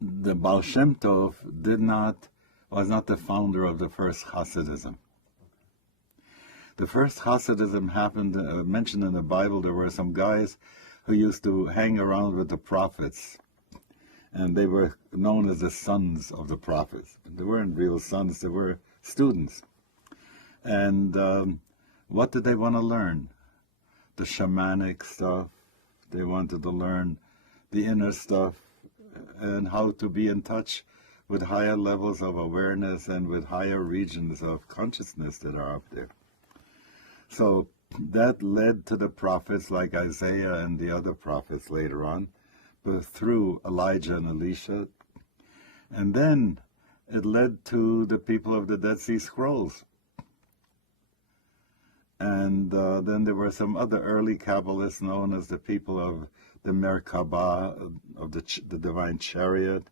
the Ba'al Shem Tov was not the founder of the first Hasidism. The first Hasidism happened, mentioned in the Bible. There were some guys who used to hang around with the prophets, and they were known as the sons of the prophets. They weren't real sons, they were students. And what did they want to learn? The shamanic stuff. They wanted to learn the inner stuff and how to be in touch with higher levels of awareness and with higher regions of consciousness that are up there. So that led to the prophets like Isaiah and the other prophets later on, but through Elijah and Elisha. And then it led to the people of the Dead Sea Scrolls. And then there were some other early Kabbalists known as the people of the Merkabah, of the divine chariot,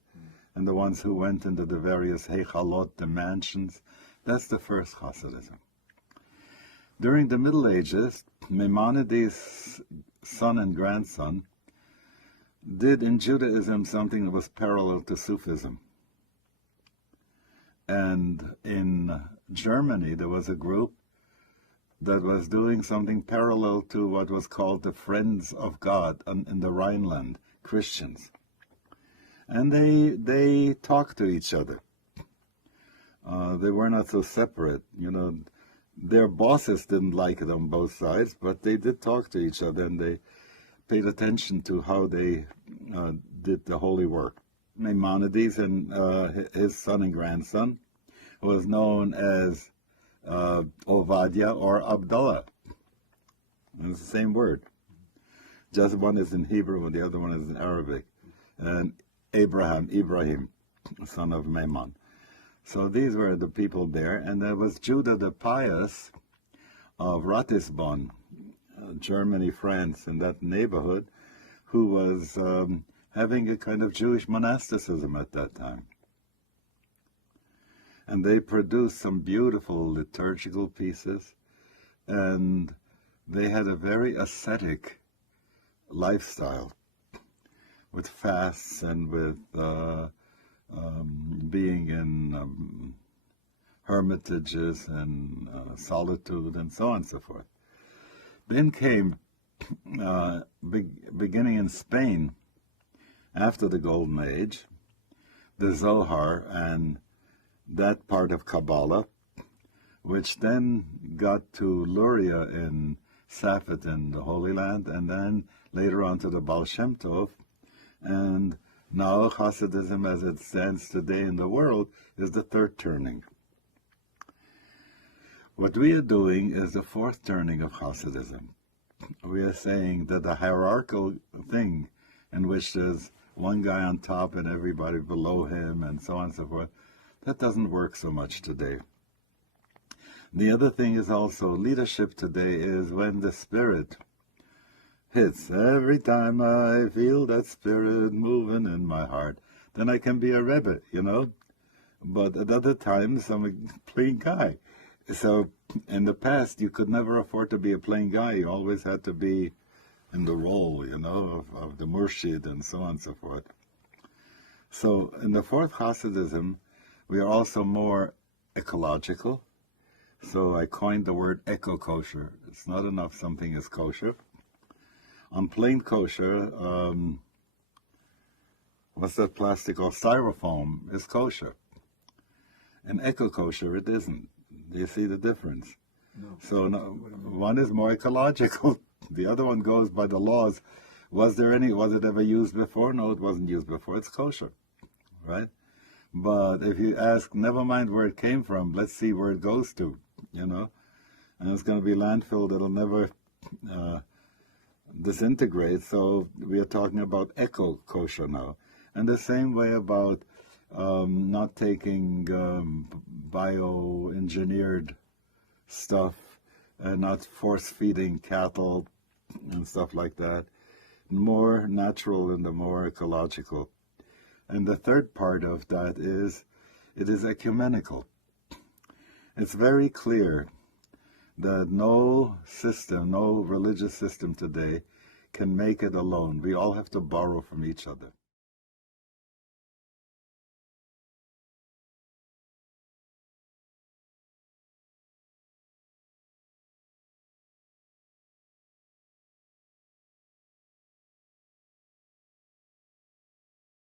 and the ones who went into the various Hekhalot, the mansions. That's the first Hasidism. During the Middle Ages, Maimonides' son and grandson did in Judaism something that was parallel to Sufism. And in Germany, there was a group that was doing something parallel to what was called the Friends of God in the Rhineland, Christians. And they talked to each other. They were not so separate, you know. Their bosses didn't like it on both sides, but they did talk to each other, and they paid attention to how they did the holy work. Maimonides and his son and grandson was known as Ovadia or Abdullah. It's the same word. Just one is in Hebrew and the other one is in Arabic. And Ibrahim, son of Maimon. So these were the people there. And there was Judah the Pious of Ratisbon, Germany, France, in that neighborhood, who was having a kind of Jewish monasticism at that time. And they produced some beautiful liturgical pieces, and they had a very ascetic lifestyle with fasts and with being in hermitages and solitude and so on and so forth. Then came, beginning in Spain, after the Golden Age, the Zohar and that part of Kabbalah, which then got to Luria in Safed in the Holy Land, and then later on to the Ba'al Shem Tov. And now Hasidism, as it stands today in the world, is the third turning. What we are doing is the fourth turning of Hasidism. We are saying that the hierarchical thing in which there's one guy on top and everybody below him and so on and so forth, that doesn't work so much today. The other thing is also leadership today is when the spirit hits. Every time I feel that spirit moving in my heart, then I can be a Rebbe, you know. But at other times, I'm a plain guy. So in the past, you could never afford to be a plain guy. You always had to be in the role, you know, of the Murshid and so on and so forth. So in the fourth Hasidism, we are also more ecological. So I coined the word eco-kosher. It's not enough something is kosher. On plain kosher, what's that plastic called? Styrofoam is kosher. In eco-kosher, it isn't. Do you see the difference? No. So one is more ecological. The other one goes by the laws. Was it ever used before? No, it wasn't used before. It's kosher, right? But if you ask, never mind where it came from, let's see where it goes to, you know. And it's going to be landfill that'll never disintegrate. So we are talking about eco-kosher now. And the same way about not taking bioengineered stuff and not force-feeding cattle and stuff like that. More natural and the more ecological. And the third part of that is, it is ecumenical. It's very clear that no system, no religious system today can make it alone. We all have to borrow from each other.